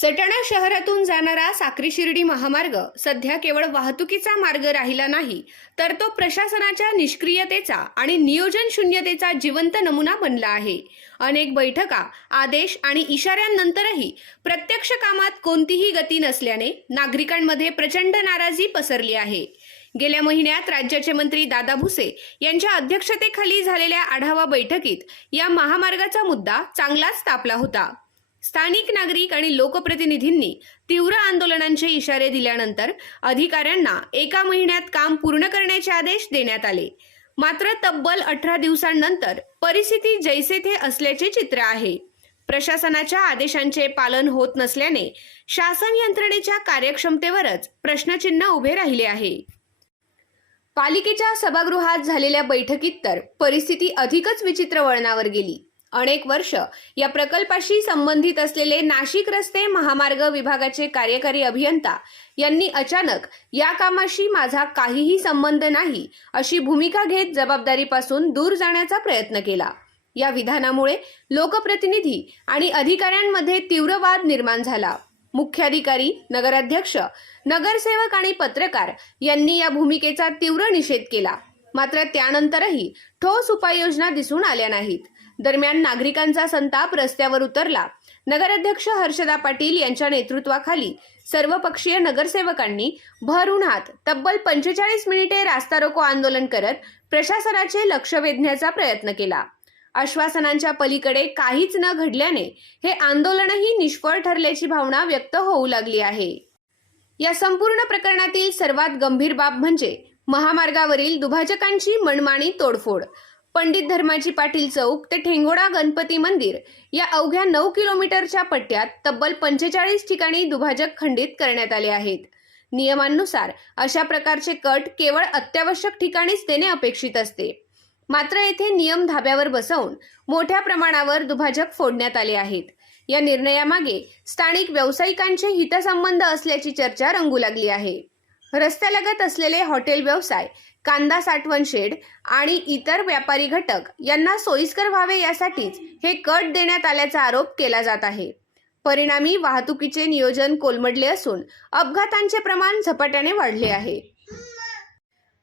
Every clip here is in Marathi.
सटाणा शहरातून जाणारा साक्री शिर्डी महामार्ग सध्या केवळ वाहतुकीचा मार्ग राहिला नाही, तर तो प्रशासनाच्या निष्क्रियतेचा आणि नियोजन शून्यतेचा जिवंत नमुना बनला आहे। अनेक बैठका, आदेश आणि इशाऱ्यांनंतरही प्रत्यक्ष कामात कोणतीही गती नसल्याने नागरिकांमध्ये प्रचंड नाराजी पसरली आहे। गेल्या महिन्यात राज्याचे मंत्री दादा भुसे यांच्या अध्यक्षतेखाली झालेल्या आढावा बैठकीत या महामार्गाचा मुद्दा चांगलाच तापला होता। स्थानिक नागरिक आणि लोकप्रतिनिधींनी तीव्र आंदोलनांचे इशारे दिल्यानंतर अधिकाऱ्यांना एका महिन्यात काम पूर्ण करण्याचे आदेश देण्यात आले। मात्र तब्बल 18 दिवसांनंतर परिस्थिती जैसे थे असल्याचे चित्र आहे। प्रशासनाच्या आदेशांचे पालन होत नसल्याने शासन यंत्रणेच्या कार्यक्षमतेवरच प्रश्नचिन्ह उभे राहिले आहे। पालिकेच्या सभागृहात झालेल्या बैठकीत तर परिस्थिती अधिकच विचित्र वळणावर गेली। अनेक वर्ष या प्रकल्पाशी संबंधित असलेले नाशिक रस्ते महामार्ग विभागाचे कार्यकारी अभियंता यांनी अचानक या कामाशी माझा काहीही संबंध नाही अशी भूमिका घेत जबाबदारीपासून दूर जाण्याचा प्रयत्न केला। या विधानामुळे लोकप्रतिनिधी आणि अधिकाऱ्यांमध्ये तीव्र वाद निर्माण झाला। मुख्याधिकारी, नगराध्यक्ष, नगरसेवक आणि पत्रकार यांनी या भूमिकेचा तीव्र निषेध केला। मात्र त्यानंतरही ठोस उपाययोजना दिसून आल्या नाहीत। दरम्यान नागरिकांचा संताप रस्त्यावर उतरला। नगराध्यक्ष हर्षदा पाटील यांच्या नेतृत्वाखाली सर्वपक्षीय नगरसेवकांनी भर उन्हात तब्बल 45 मिनिटे रास्ता रोको आंदोलन करत प्रशासनाचे लक्ष वेधण्याचा प्रयत्न केला। आश्वासनांच्या पलीकडे काहीच न घडल्याने हे आंदोलनही निष्फळ ठरल्याची भावना व्यक्त होऊ लागली आहे। या संपूर्ण प्रकरणातील सर्वात गंभीर बाब म्हणजे महामार्गावरील दुभाजकांची मनमानी तोडफोड। पंडित धर्माजी पाटील चौक ते ठेंगोडा गणपती मंदिर या अवघ्या 9 किलोमीटरच्या पट्ट्यात तब्बल 45 ठिकाणी दुभाजक खंडित करण्यात आले आहेत। नियमांनुसार अशा प्रकारचे कट केवळ अत्यावश्यक ठिकाणीच देणे अपेक्षित असते। मात्र येथे नियम धाब्यावर बसवून मोठ्या प्रमाणावर दुभाजक फोडण्यात आले आहेत। या निर्णयामागे स्थानिक व्यावसायिकांचे हितसंबंध असल्याची चर्चा रंगू लागली आहे। रस्त्यालगत असलेले हॉटेल व्यवसाय, कांदा साठवण शेड आणि इतर व्यापारी घटक यांना सोयीस्कर व्हावे यासाठीच हे कट देण्यात आल्याचा आरोप केला जात आहे। परिणामी वाहतुकीचे नियोजन कोलमडले असून अपघातांचे प्रमाण झपाट्याने वाढले आहे।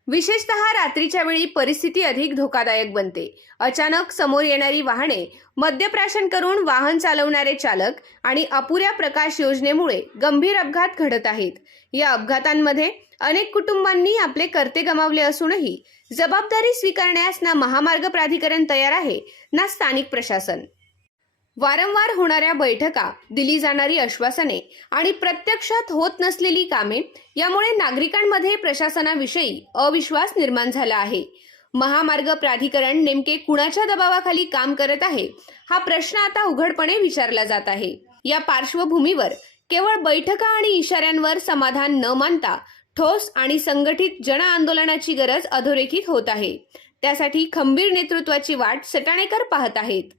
विशेषतः रात्रीच्या वेळी परिस्थिती अधिक धोकादायक बनते। अचानक समोर येणारी वाहने, मद्यप्राशन करून वाहन चालवणारे चालक आणि अपुऱ्या प्रकाश योजनेमुळे गंभीर अपघात घडत आहेत। या अपघातांमध्ये अनेक कुटुंबांनी आपले कर्ते गमावले असूनही जबाबदारी स्वीकारण्यास ना महामार्ग प्राधिकरण तयार आहे, ना स्थानिक प्रशासन। वारंवार होणाऱ्या बैठका, दिली जाणारी आश्वासने आणि प्रत्यक्षात होत नसलेली कामे यामुळे नागरिकांमध्ये प्रशासनाविषयी अविश्वास निर्माण झाला आहे। महामार्ग प्राधिकरण नेमके कुणाच्या दबावाखाली काम करत आहे हा प्रश्न आता उघडपणे विचारला जात आहे। या पार्श्वभूमीवर केवळ बैठका आणि इशाऱ्यांवर समाधान न मानता ठोस आणि संघटित जन आंदोलनाची गरज अधोरेखित होत आहे। त्यासाठी खंबीर नेतृत्वाची वाट सटाणेकर पाहत आहेत।